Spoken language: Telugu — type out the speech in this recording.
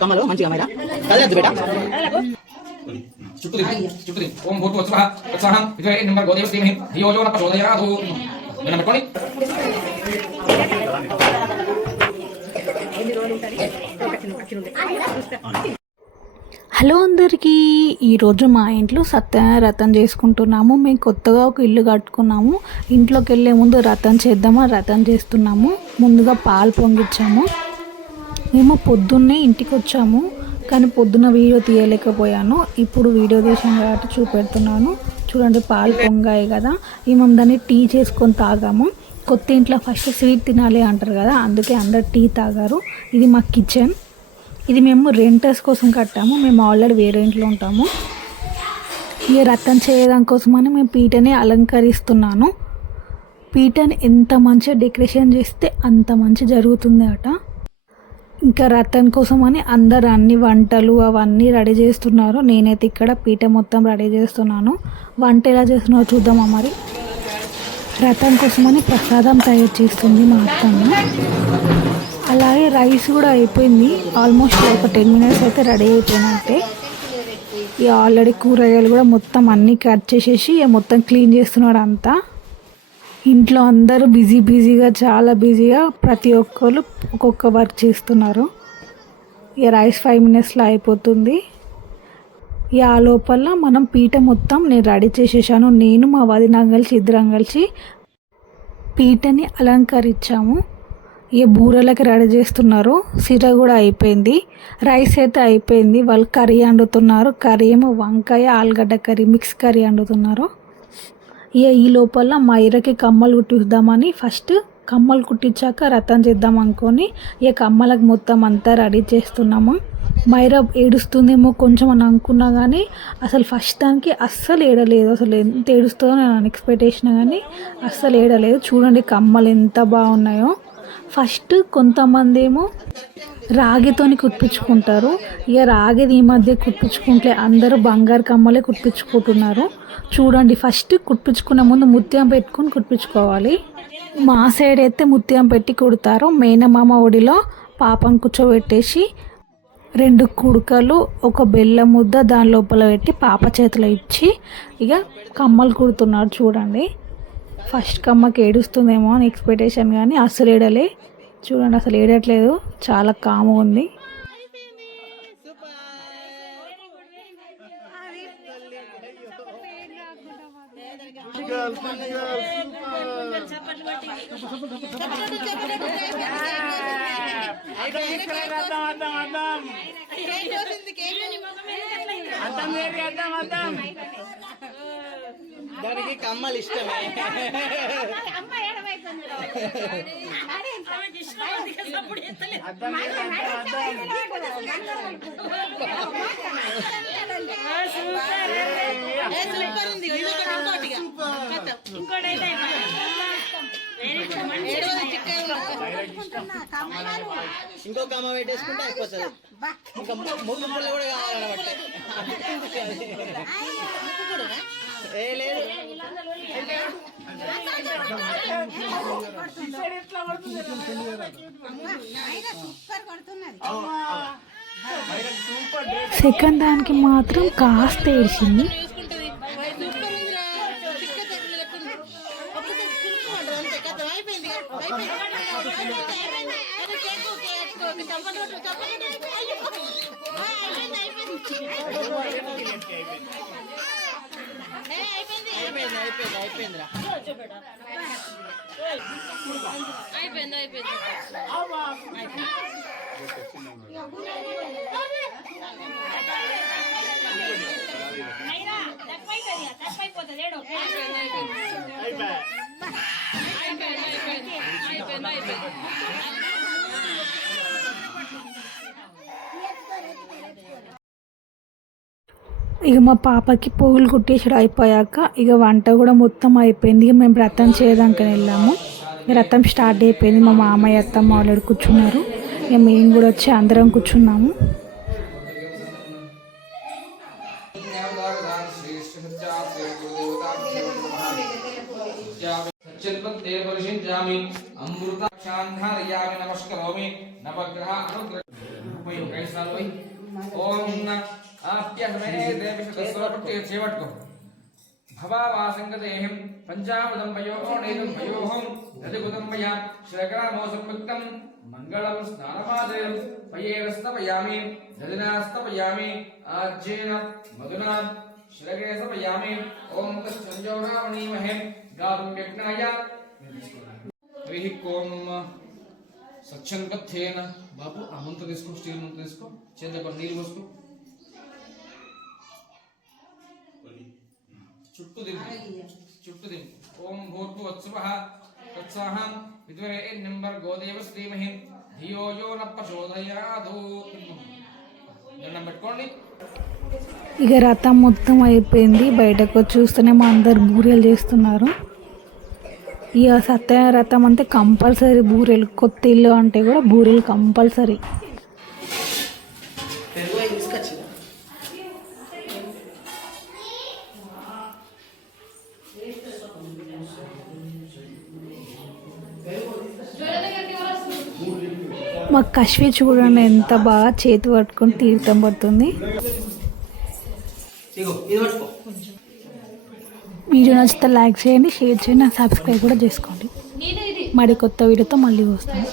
కమ్మలు మంచిగా మేడం కదలద్దు బేట చుట్టుది ఓం భూత్వత్సవః తత్సహం విద్వే నంబర్ గోదేవ శ్రీమహి ధియోజో న ప్రచోదయాదు వినం పెట్టుకోండి. హలో అందరికీ, ఈరోజు మా ఇంట్లో సత్యనారాయణ వ్రతం చేసుకుంటున్నాము. మేము కొత్తగా ఒక ఇల్లు కట్టుకున్నాము. ఇంట్లోకి వెళ్ళే ముందు వ్రతం చేద్దామని వ్రతం చేస్తున్నాము. ముందుగా పాలు పొంగిచ్చాము. మేము పొద్దున్నే ఇంటికి వచ్చాము, కానీ పొద్దున్న వీడియో తీయలేకపోయాను. ఇప్పుడు వీడియో తీసాను కాబట్టి చూపెడుతున్నాను. చూడండి, పాలు పొంగాయి కదా. మేము దాన్ని టీ చేసుకొని తాగాము. కొత్త ఇంట్లో ఫస్ట్ స్వీట్ తినాలి అంటారు కదా, అందుకే అందరు టీ తాగారు. ఇది మా కిచెన్. ఇది మేము రెంటర్స్ కోసం కట్టాము. మేము ఆల్రెడీ వేరే ఇంట్లో ఉంటాము. ఈ రథం చేయడం కోసమని మేము పీటని అలంకరిస్తున్నాను. పీటని ఎంత మంచిగా డెకరేషన్ చేస్తే అంత మంచి జరుగుతుంది అట. ఇంకా రథం కోసమని అందరు అన్ని వంటలు అవన్నీ రెడీ చేస్తున్నారు. నేనైతే ఇక్కడ పీట మొత్తం రెడీ చేస్తున్నాను. వంట ఎలా చేస్తున్నారో చూద్దామా మరి. రథం కోసమని ప్రసాదం తయారు చేస్తుంది మా అత్తమ్మ. అలాగే రైస్ కూడా అయిపోయింది. ఆల్మోస్ట్ ఒక 10 minutes అయితే రెడీ అయిపోయినట్టే. ఇక ఆల్రెడీ కూరగాయలు కూడా మొత్తం అన్నీ కట్ చేసేసి మొత్తం క్లీన్ చేస్తున్నాడు అంతా. ఇంట్లో అందరూ బిజీగా చాలా బిజీగా ప్రతి ఒక్కరు ఒక్కొక్క వర్క్ చేస్తున్నారు. ఇక రైస్ 5 minutesలో అయిపోతుంది. ఇక ఆ లోపల మనం పీట మొత్తం నేను రెడీ చేసేసాను. నేను మా వదిన కలిసి ఇద్దరం కలిసి పీటని అలంకరించాము. ఇక బూరెలకి రెడీ చేస్తున్నారు. సిర కూడా అయిపోయింది. రైస్ అయితే అయిపోయింది. వాళ్ళు కర్రీ వండుతున్నారు. కర్రీ ఏమో వంకాయ ఆలుగడ్డ కర్రీ, మిక్స్ కర్రీ వండుతున్నారు. ఇక ఈ లోపల మా ఇరకి కమ్మలు కుట్టిద్దామని ఫస్ట్ కమ్మలు కుట్టించాక రథం చేద్దాం అనుకొని ఇక కమ్మలకు మొత్తం అంతా రెడీ చేస్తున్నాము. మైరా ఏడుస్తుందేమో కొంచెం అని అనుకున్నా కానీ అసలు ఫస్ట్ దానికి అస్సలు ఏడలేదు. అసలు ఎంత ఏడుస్తుందో నేను ఎక్స్పెక్ట్ చేసినా కానీ అస్సలు ఏడలేదు. చూడండి కమ్మలు ఎంత బాగున్నాయో. ఫస్ట్ కొంతమంది ఏమో రాగితోని కుట్టించుకుంటారు. ఇక రాగిది ఈ మధ్య కుట్టించుకుంటే అందరూ బంగారు కమ్మలే కుట్టించుకుంటున్నారు. చూడండి, ఫస్ట్ కుట్టించుకునే ముందు ముత్యం పెట్టుకొని కుట్టించుకోవాలి. మా సైడ్ అయితే ముత్యం పెట్టి కుడతారు. మేనమామ ఒడిలో పాపను కూర్చోబెట్టేసి 2 కుడుకలు ఒక బెల్లం ముద్ద దాని లోపల పెట్టి పాప చేతిలో ఇచ్చి ఇక కమ్మలు కుడుతున్నారు. చూడండి, ఫస్ట్ కమ్మకి ఏడుస్తుందేమో అని ఎక్స్పెక్టేషన్ కానీ అస్సలు ఏడలే. చూడండి, అసలు ఏడట్లేదు. చాలా కామ్గా ఉంది. దానికి కమ్మలు ఇష్టమే. ఇంకో కమ్మ పెట్టేసుకుంటే అయిపోతుంది. ఇంకా 3 పుల్ల కూడా కావాలన్నమాట. లేదు సెకండ్ దానికి మాత్రం కాస్త ఏడ్చింది. ఇక మా పాపకి పువ్వులు కుట్టేసాడు. అయిపోయాక ఇక వంట కూడా మొత్తం అయిపోయింది. ఇక మేము వ్రతం చేయడానికి వెళ్ళాము. వ్రతం స్టార్ట్ అయిపోయింది. మా మామయ్య అత్తమ్మ ఆల్రెడీ కూర్చున్నారు. ఇక మేము కూడా వచ్చి అందరం కూర్చున్నాము. ते परिषिञ्जामि अमृताक्षान्धारयामि नमस्करोमि नवग्रह अनुग्रह उपयोग कैसा भाई ओम न आप्यसमये देवशतस्वपट्टे सेवट्को भवावासंगतेहिं पंचामृतं पयोनेदं पयोहं दधिगुतं मया शर्करामोसंयुक्तं मंगलं स्नानमादयं पयेरस्तपयामि दधिनास्तपयामि आज्येन मधुना शिरगे समयामि ओम तच्छंजोरावणीमहे गातुं यज्ञाय हरिः ओम सत्संगत्थेन बापू आ मंत्र తీసుకో స్టీల్ మంత్ర తీసుకో చేతకు నీళ్ళు పోసుకో చుట్టూ దింపు ఓం భూర్భువత్సవః తత్సాహం విద్వరే నంబర్ గోదేవస్ ధీమహి ధియో యో న ప్రచోదయాదు దండం పెట్టుకోండి. ఇక రథం మొత్తం అయిపోయింది. బయటకు వచ్చి చూస్తేనే మా అందరు బూరెలు చేస్తున్నారు. ఇక సత్యనారాయణ రథం అంటే కంపల్సరీ బూరెలు. కొత్త ఇల్లు అంటే కూడా బూరెలు కంపల్సరీ. మా కశ్వి చూడండి ఎంత బాగా చేతి పట్టుకొని తీర్థం పడుతుంది. వీడియో నచ్చితే లైక్ చేయండి, షేర్ చేయండి, సబ్స్క్రైబ్ కూడా చేసుకోండి. మరి కొత్త వీడియోతో మళ్ళీ వస్తాను.